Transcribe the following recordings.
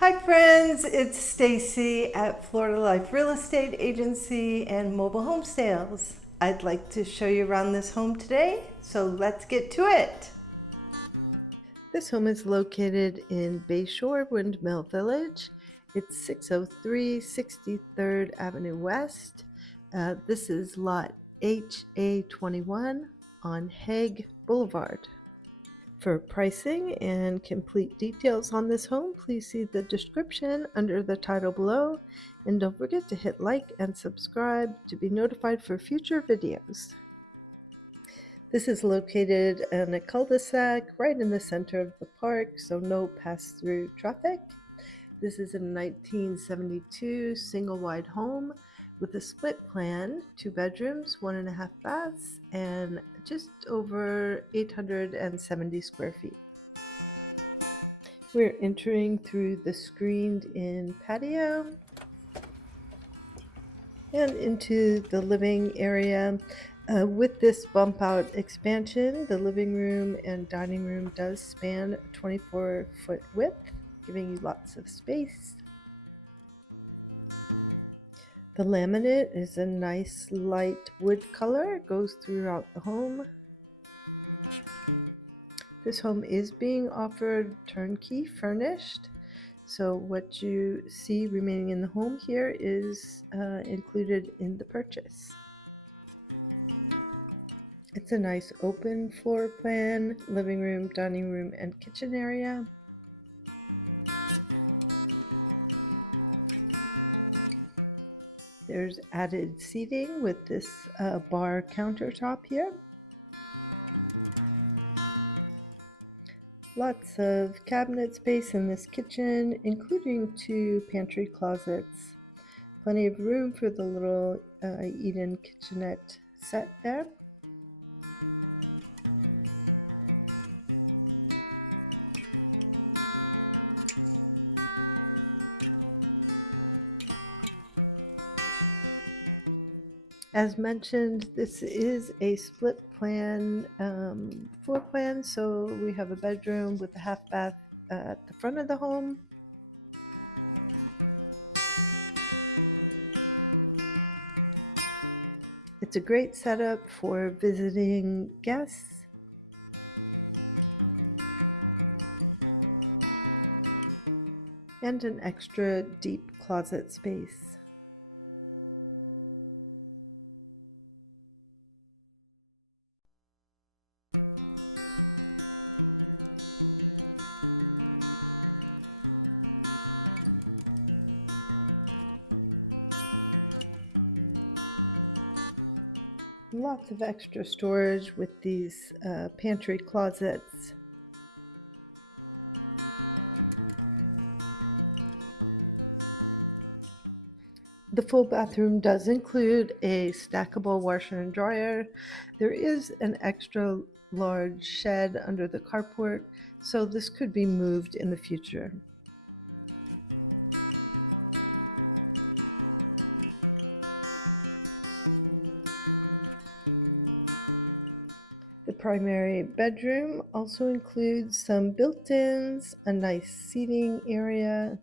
Hi friends, it's Stacy at Florida Life Real Estate Agency and Mobile Home Sales. I'd like to show you around this home today, so let's get to it. This home is located in Bayshore, Windmill Village. It's 603 63rd Avenue West. This is lot HA-21 on Hague Boulevard. For pricing and complete details on this home, please see the description under the title below, and don't forget to hit like and subscribe to be notified for future videos. This is located in a cul-de-sac right in the center of the park, so no pass-through traffic. This is a 1972 single-wide home with a split plan, 2 bedrooms, 1.5 baths, and just over 870 square feet. We're entering through the screened-in patio and into the living area. With this bump-out expansion, the living room and dining room does span a 24-foot width, giving you lots of space. The laminate is a nice light wood color. It goes throughout the home. This home is being offered turnkey furnished. So what you see remaining in the home here is included in the purchase. It's a nice open floor plan, living room, dining room, and kitchen area. There's added seating with this bar countertop here. Lots of cabinet space in this kitchen, including 2 pantry closets. Plenty of room for the little eat-in kitchenette set there. As mentioned, this is a split plan floor plan, so we have a bedroom with a half bath at the front of the home. It's a great setup for visiting guests. And an extra deep closet space. Lots of extra storage with these pantry closets. The full bathroom does include a stackable washer and dryer. There is an extra large shed under the carport, so this could be moved in the future. The primary bedroom also includes some built-ins, a nice seating area,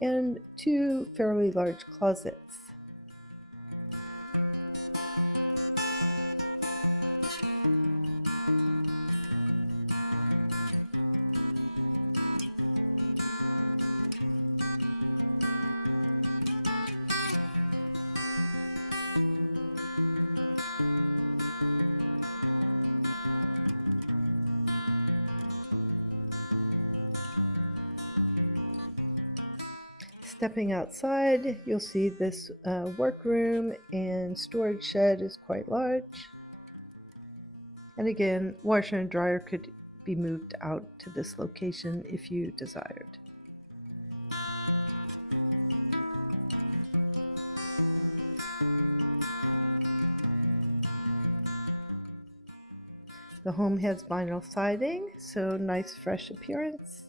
and 2 fairly large closets. Stepping outside, you'll see this workroom and storage shed is quite large. And again, washer and dryer could be moved out to this location if you desired. The home has vinyl siding, so nice fresh appearance.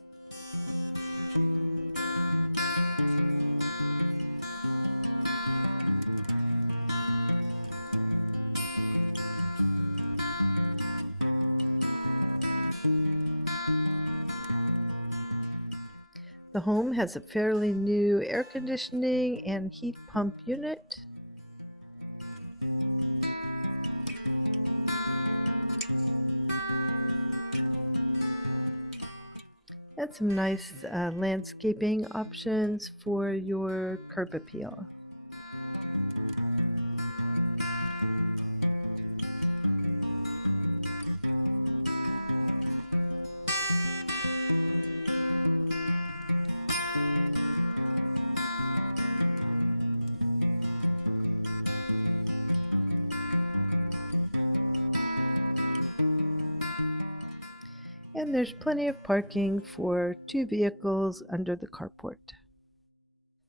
The home has a fairly new air conditioning and heat pump unit. And some nice landscaping options for your curb appeal. And there's plenty of parking for 2 vehicles under the carport.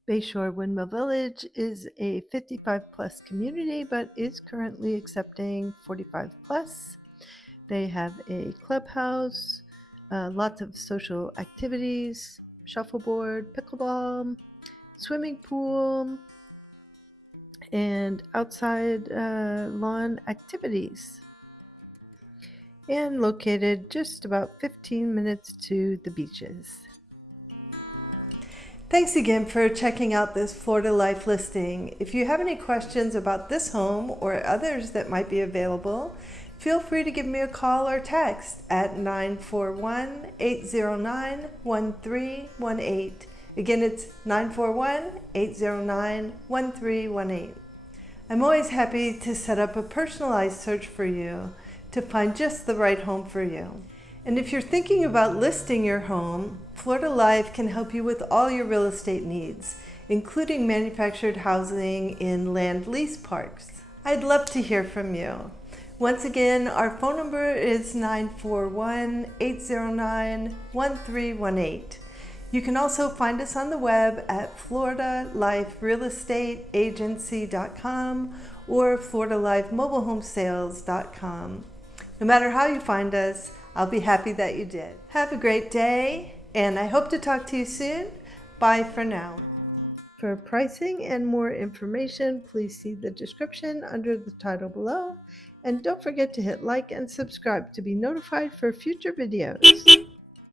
Bayshore Windmill Village is a 55 plus community, but is currently accepting 45 plus. They have a clubhouse, lots of social activities, shuffleboard, pickleball, swimming pool, and outside lawn activities. And located just about 15 minutes to the beaches. Thanks again for checking out this Florida Life listing. If you have any questions about this home or others that might be available, feel free to give me a call or text at 941-809-1318. Again, it's 941-809-1318. I'm always happy to set up a personalized search for you to find just the right home for you. And if you're thinking about listing your home, Florida Life can help you with all your real estate needs, including manufactured housing in land lease parks. I'd love to hear from you. Once again, our phone number is 941-809-1318. You can also find us on the web at floridaliferealestateagency.com or floridalifemobilehomesales.com. No matter how you find us, I'll be happy that you did. Have a great day, and I hope to talk to you soon. Bye for now. For pricing and more information, please see the description under the title below. And don't forget to hit like and subscribe to be notified for future videos.